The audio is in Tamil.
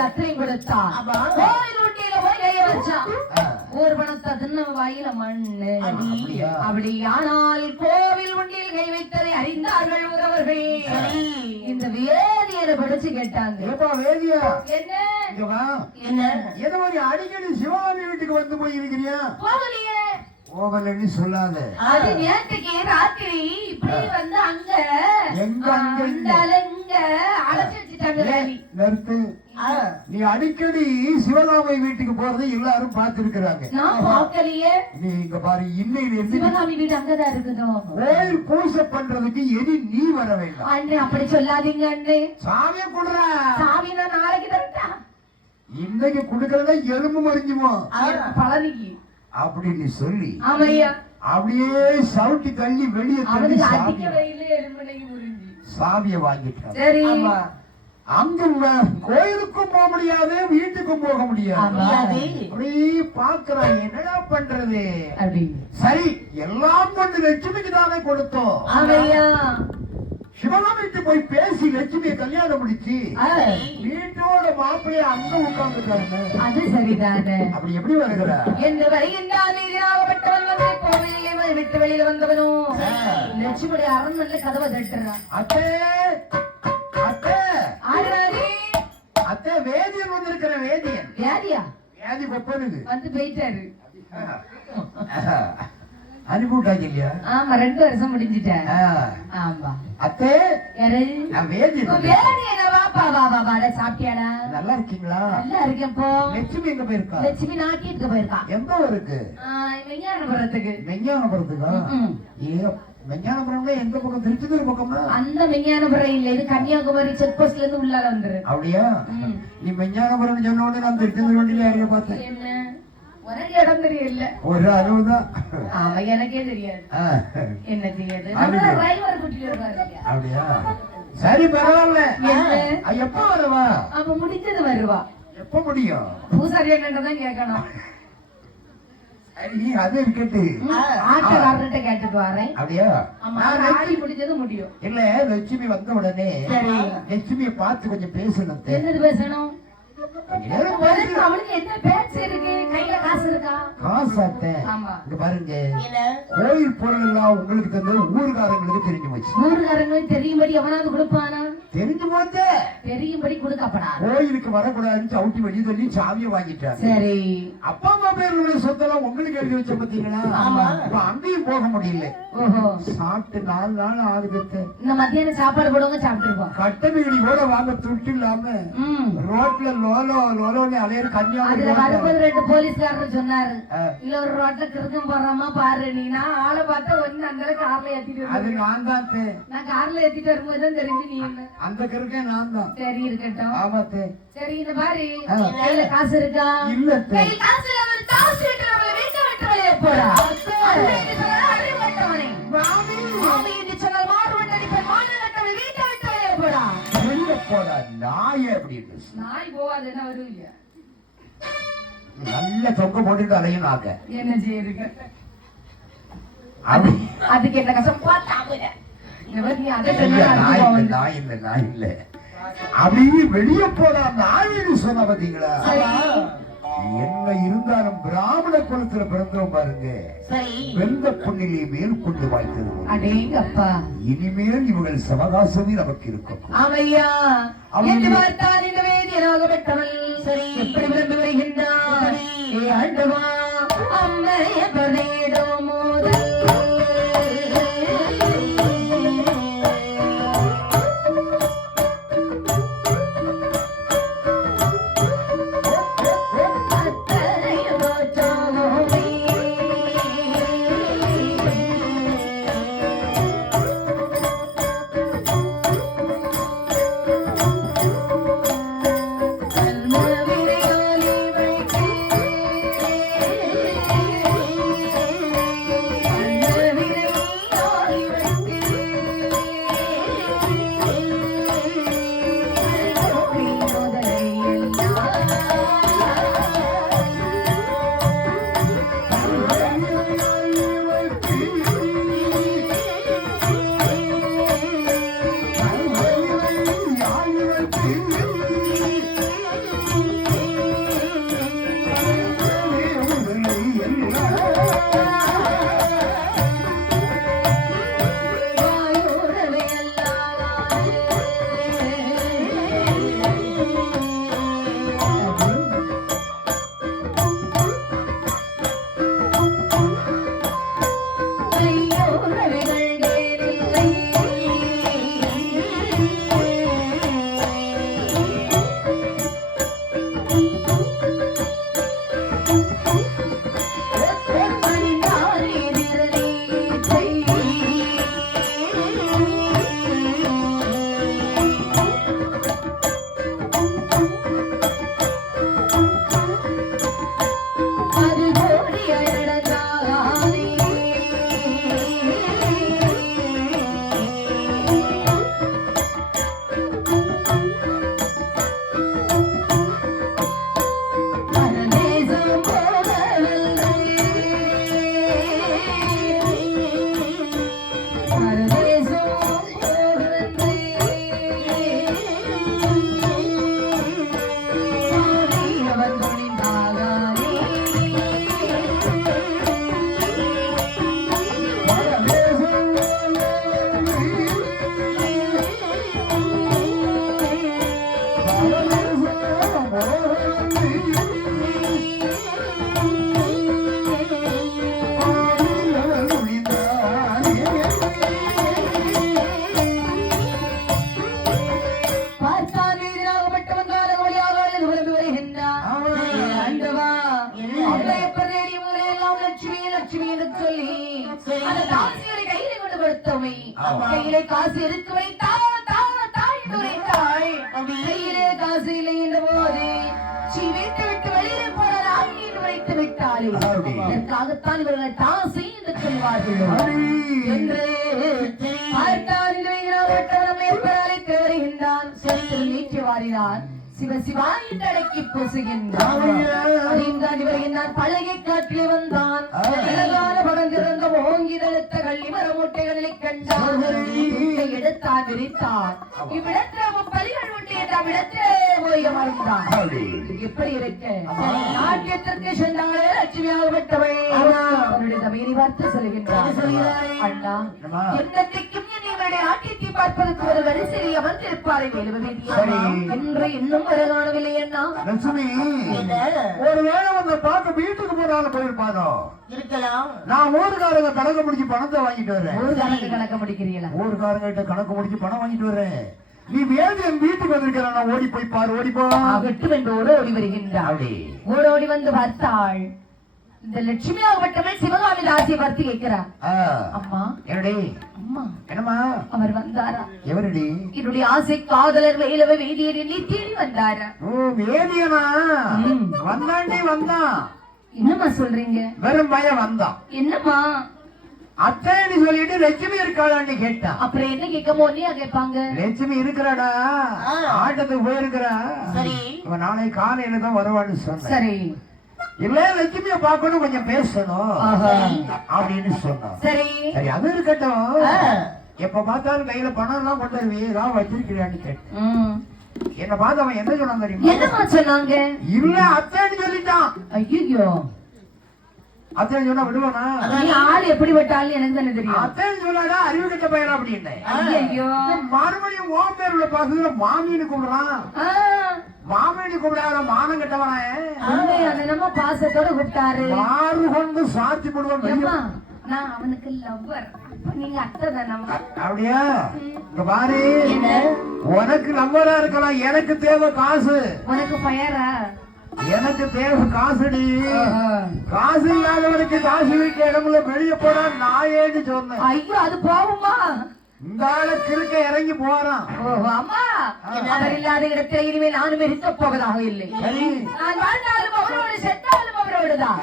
பொருள் அத்தனையும் கொடுத்தான். கோவில் ஊட்டியில போய் கைய வச்சான். ஒரு பணத்தை தின்ன வாயில மண்ணு. அப்படியானால் கோவில் உண்டியில் கை வைத்ததை அறிந்தார்கள் உறவர்கள். இந்த வேதியரை படிச்சு கேட்டாங்க. வேதியா என்ன ஏதோ அடிக்கடி சிவகாமி வீட்டுக்கு வந்து போய் இருக்கிறியா? போகலையே. ஓவலன்னு சொல்லாத. அது நேற்றுக்கு ராத்திரி இப்படி வந்து அங்க எங்க அழைச்சு வச்சுட்டாங்க. நிறுத்து. நீ அடிக்கடி சிவகாமி வீட்டுக்கு போறதை எல்லாரும் பார்த்திருக்கிறாங்க. நான் பார்க்கலையே. நீ இங்க பாரு, இன்னையில சிவகாமி வீடு அங்கதான் இருக்குதோ. கோயில் பூசை பண்றதுக்கு எது நீ வர வேண்டாம். அண்ணே அப்படி சொல்லாதீங்க அண்ணே. சாமியை கொடுறா. சாமி நான் நாளைக்கு தரட்டா. இன்னைக்கு கொடுக்கறத எலும்பு மறிஞ்சுமோ பழனிக்கு அப்படின்னு சொல்லி ஆமையா அப்படியே சவுட்டி தள்ளி வெளியே தள்ளி சாவிய வாங்கிட்டாங்க. சரி, அங்க கோயிலுக்கும் போக முடியாது, வீட்டுக்கும் போக முடியாது. அப்படியே பாக்குறான், என்னடா பண்றது? சரி, எல்லாம் கொண்டு லட்சுமிக்கு தானே கொடுத்தோம். சிவகாமிக்கு போய் பேசி லட்சுமியை கல்யாணம் முடிச்சு வீட்டோட மாப்பிள்ளைய அங்க உட்கார்ந்துட்டாங்க. அது சரிதானே. அப்படி எப்படி வருகிற என்று விட்டு வெளியில வந்தவனும் லட்சுமியுடைய அரண்மனையில கதவை தட்டுறான். அத்தே அத்தே அத்தே, வேதியன் வந்திருக்கிற. வேதியன் வேதி கொப்பனுக்கு வந்து போயிட்டாரு. அனுப்பிவிட்டாங்க இல்லையா? ஆமா, 2 வருஷம் முடிஞ்சிட்டேன். ஆமா அத்தே, சாப்பிட்டியாடா? நல்லா இருக்கீங்களா? நல்லா இருக்கேன். போ. லட்சுமி எங்க போயிருக்கா? லட்சுமி நாட்டியத்துக்கு போயிருக்கா. எந்த ஊருக்கு? மெஞ்ஞானபுரத்துக்கு. மெஞ்ஞானபுரத்துக்கா? மெஞ்ஞானபுரம்ல எந்த பக்கம்? திருச்செந்தூர் பக்கமா? அந்த மெஞ்ஞானபுரம் இல்ல, இது கன்னியாகுமரி செக் போஸ்ட்ல இருந்து உள்ளால வந்துரு. அப்படியா? நீ மெஞ்ஞானபுரம் சொன்ன உடனே நான் திருச்செந்தூர் வண்டியில யாரைய பார்த்தேன். என்ன உனக்கு இடம் தெரியல? ஒரு அளவுதான். ஆமா, எனக்கே தெரியாது. என்ன தெரியாது? டிரைவர் கூட்டிட்டு வருவாரு. அப்படியா? சரி, பரவாயில்ல. எப்ப வருவா? அப்ப முடிஞ்சது வருவா. எப்ப முடியும்? பூசாரி என்னதான் கேட்கணும். சரி, அது இருக்கட்டு. ஆட்டக்காரர்கிட்ட கேட்டுட்டு வரேன். அப்படியா? முடிஞ்சது முடியும். இல்ல, லட்சுமி வந்த உடனே லட்சுமியை பார்த்து கொஞ்சம் பேசணும். என்னது பேசணும்? அவளுக்கு என்ன பேச்சு இருக்கு? கையில காசு இருக்கா? காசாத்த பாருங்க, கோயில் பொருள் எல்லாம் உங்களுக்கு தந்து ஊர்காரங்களுக்கு தெரிஞ்சு போச்சு. ஊர்காரங்களுக்கு தெரியும்படி எவனாவது கொடுப்பானா? தெரிஞ்சு போச்சு. தெரியும்படி கொடுக்கப்படா. கோயிலுக்கு வரக்கூடாதுன்னு சவுட்டி வெளியே சொல்லி சாவியை வாங்கிட்டாங்க. சரி, அப்பா அம்மா பேருடைய சொத்தெல்லாம் உங்களுக்கு எழுதி வச்ச பாத்தீங்களா? இப்ப அங்கேயும் போக முடியல. சாப்பிட்டு 4 நாள் ஆகுது. இந்த மத்தியான சாப்பாடு போடுவாங்க, சாப்பிட்டுருப்போம். கட்ட வீடி கூட வாங்க துட்டு இல்லாம ரோட்ல லோலோ லோலோன்னு அலையர் கன்னியாகுமரி. வரும்போது 2 போலீஸ்காரர் சொன்னாரு, இல்ல ஒரு ரோட்ல கிருக்கம் போடுறமா பாரு. நீ நான் ஆளை பார்த்தா ஒண்ணு அந்த கார்ல ஏத்திட்டு அது நான் தான். நான் கார்ல ஏத்திட்டு வரும்போதுதான் தெரிஞ்சு நீ என்ன. அந்த கிருக்கே நான் தான். சரி, இருக்கட்டும். ஆமாத்தே. சரி, இந்த பாரு, கையில காசு இருக்கா? இல்ல, கையில காசு இல்ல. அவன் காசு விட்டு நம்மள வீட்டை விட்டு வெளியே போடா. மாமி என்று சொன்னால் மாறுவன் அடிப்பேன். மாநிலத்தவள் வீட்டை விட்டு வெளியே போடா. வெளியே போடா நாய். அப்படின்னு நாய் போவாதுன்னா வரும் இல்லையா? நல்ல தொங்க போட்டுட்டு அலையும் நாக்க. என்ன செய்யுங்க? அதுக்கு என்ன கஷ்டம் பார்த்தாங்க. நாய் இல்ல. அப்படியே வெளியே போடா நாயின்னு சொன்ன பாத்தீங்களா? என்ன இருந்தாலும் பிராமண குலத்துல பிறந்தோம் பாருங்க. வெந்த பொண்ணிலே மேல் கொண்டு வாய்த்தது. இனிமேல் இவர்கள் சவகாசமே நமக்கு இருக்கும். ஆமையா, என்று பார்த்தால் இந்த வேதியனாகப்பட்டவள் எப்படி விரும்பி வருகின்றார். ஆண்டவா, அம்மைய பதேடோ மோதல். பார்த்தால் வீதியாகப்பட்ட வந்தால் வழியாக விரும்பி வருகின்றார் ஆண்டவா அவரை பிரதேடி உங்களை எல்லாம் லட்சுமி லட்சுமி என்று சொல்லி அந்த தாசிகளை கையிலே கொண்டு கொடுத்தவை கையிலே காசு இருக்குவை கையிலே காசு இல்லை என்ற போது வீட்டை விட்டு வெளியிலே போனதாக என்று வைத்து விட்டாலே இதற்காகத்தான் இவர்கள் தாசி என்று சொல்வார்கள் என்று பார்த்தால் அழைத்து வருகின்றான் நீட்டி வாரினார் சிவ சிவா என்று அடக்கி பூசுகின்றான் வருகின்றான் பழகை காட்டிலே வந்தான் படர்ந்திருந்த ஓங்கிதழுத்த கள்ளி மர மூட்டைகளை கண்டான் எடுத்தான் விரித்தான் இவ்விடத்தில் பலிகள் உண்டு என்ற இடத்திலே போய் அமர்ந்தான் எப்படி இருக்க நாட்டியத்திற்கு சென்றாலே லட்சுமியாகப்பட்டவள் அவருடைய தமையை பார்த்து சொல்கின்றான் அண்ணா என்னத்தைக்கும் என்னுடைய ஆட்டியத்தை பார்ப்பதற்கு ஒரு வரிசையை அமர்ந்திருப்பாரை என்று இன்னும் வர காணவில்லை அண்ணா லட்சுமி ஒருவேளை வந்து பார்த்து வீட்டுக்கு போனாலும் போயிருப்பானோ இருக்கலாம். நான் ஊருக்காரங்க கணக்கு முடிச்சு பணத்தை வாங்கிட்டு வரேன். ஊருக்காரங்க கணக்கு முடிக்கிறீங்களா? ஊருக்காரங்க கிட்ட கணக்கு முடிச்சு பணம் வாங்கிட்டு வரேன். நீ வேறு என் வீட்டுக்கு வந்திருக்கிற நான் ஓடி போய் பாரு ஓடி போ வெட்டு என்று ஓடி வருகின்றாள். ஓடி வந்து பார்த்தாள் இந்த லட்சுமி ஆகப்பட்டவள் சிவகாமி தாசியை பார்த்து கேட்கிறா அம்மா என்னடி அம்மா என்னம்மா அவர் வந்தாரா? எவரடி? என்னுடைய ஆசை காதலர் வேலவ வேதியர் என்னை தேடி வந்தாரா? ஓ வேதியனா வந்தாண்டி வந்தான். என்னம்மா சொல்றீங்க? வெறும் பயம் வந்தான். என்னம்மா அத்தைன்னு சொல்லிட்டு லட்சுமி இருக்காளான்னு கேட்டான். அப்புறம் என்ன கேட்கமோ இல்லையா கேட்பாங்க. லட்சுமி இருக்கிறாடா ஆட்டத்துக்கு போயிருக்கிறா. சரி இவன் நாளை காலையில தான் வருவான்னு சொன்ன. சரி இல்ல லட்சுமிய பாக்கணும் கொஞ்சம் பேசணும் அப்படின்னு சொன்னான். சரி சரி அது இருக்கட்டும். எப்ப பார்த்தாலும் கையில பணம் எல்லாம் கொண்டு ஏதாவது வச்சிருக்கிறான்னு கேட்டேன். என்ன பார்த்து அவன் என்ன சொன்னான் தெரியுமா? என்னமா சொன்னாங்க? இல்ல அத்தைன்னு சொல்லிட்டான். ஐயோ அத்தைன்னு சொன்னா விடுவானா? ஆள் எப்படி விட்டாலும் எனக்கு தானே தெரியும். அத்தைன்னு சொன்னாடா அறிவு கட்ட பையனா அப்படின்னு. ஐயோ மறுபடியும் ஓம் பேர் உள்ள பாசத்துல மாமின்னு கூப்பிடுறான். மாமின்னு கூப்பிடாத மானம் கட்டவனா? நம்ம பாசத்தோட கூப்பிட்டாரு. மாறு கொண்டு சாட்சி போடுவான். நான் அவனுக்கு லவ்வர். நீங்க அத்தை தானே? அப்படியா? இங்க பாரு உனக்கு லவ்வரா இருக்கலாம். எனக்கு தேவை காசு. உனக்கு பயரா? எனக்கு தேவை காசுடி. காசு இல்லாதவனுக்கு காசு வீட்டு இடமுல வெளியே போனா நான் ஏன்னு சொன்னேன். ஐயோ அது போகுமா? இந்த ஆளு கிறுக்க இறங்கி போறான். அம்மா அவர் இல்லாத இடத்துல இனிமேல் நானும் இருக்க போவதாக இல்லை. நான் வாழ்ந்தாலும் அவரோடு செத்தாலும் அவரோடுதான்.